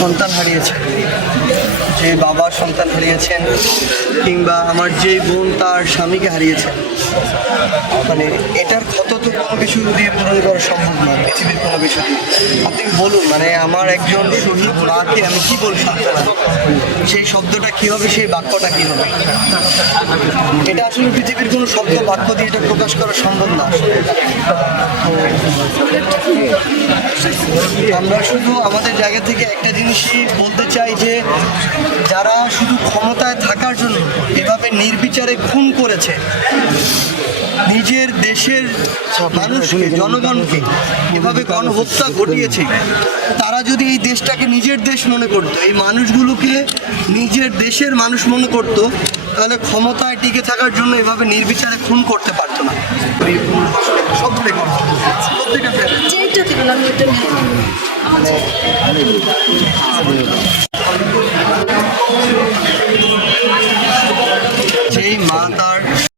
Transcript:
সন্তান হারিয়েছেন যে বাবা সন্তান হারিয়েছেন কিংবা আমার যে বোন তার স্বামীকে হারিয়েছেন মানে এটার ক্ষত তো কোনো কিছু দিয়ে পূরণ করা সম্ভব না পৃথিবীর কোনো কিছু দিয়ে। আপনি বলুন মানে আমার একজন শহীদ মাকে আমি কি বলব সেই শব্দটা কী হবে, সেই বাক্যটা কী হবে? এটা আসলে পৃথিবীর কোনো শব্দ, বাক্য দিয়ে এটা প্রকাশ করা সম্ভব না। আমরা শুধু আমাদের জায়গা থেকে একটা জিনিসই বলতে চাই যে যারা শুধু ক্ষমতায় থাকার জন্য এভাবে নির্বিচারে খুন করেছে, নিজের দেশের মানুষকে, জনগণকে এভাবে গণহত্যা ঘটিয়েছে, তারা যদি এই দেশটাকে নিজের দেশ মনে করতো, এই মানুষগুলোকে নিজের দেশের মানুষ মনে করতো, তাহলে ক্ষমতায় টিকে থাকার জন্য এভাবে নির্বিচারে খুন করতে পারতো না। প্রত্যেকটা 嗯好的